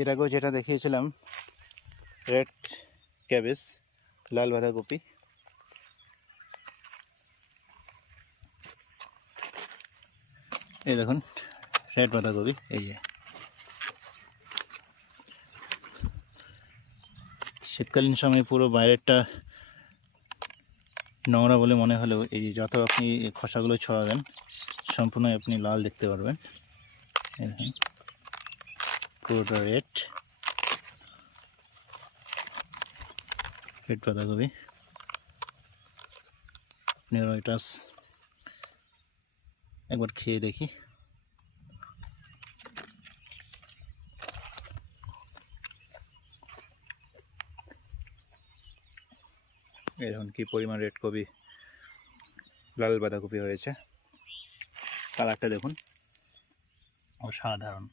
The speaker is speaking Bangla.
এর আগেও যেটা দেখিয়েছিলাম রেড ক্যাবেজ, লাল বাঁধাকপি, এই দেখুন রেড বাঁধাকপি। এই যে শীতকালীন সময়ে পুরো বাইরেরটা নোংরা বলে মনে হলেও এই যে যত আপনি খোসাগুলো ছড়াবেন সম্পূর্ণ আপনি লাল দেখতে পারবেন। এই দেখুন পুরোটা রেড বাঁধাকপি। আপনি এটা একবার খেয়ে দেখি। এই দেখুন কী পরিমাণ রেড কপি, লাল বাঁধাকপি হয়েছে। কালারটা দেখুন অসাধারণ।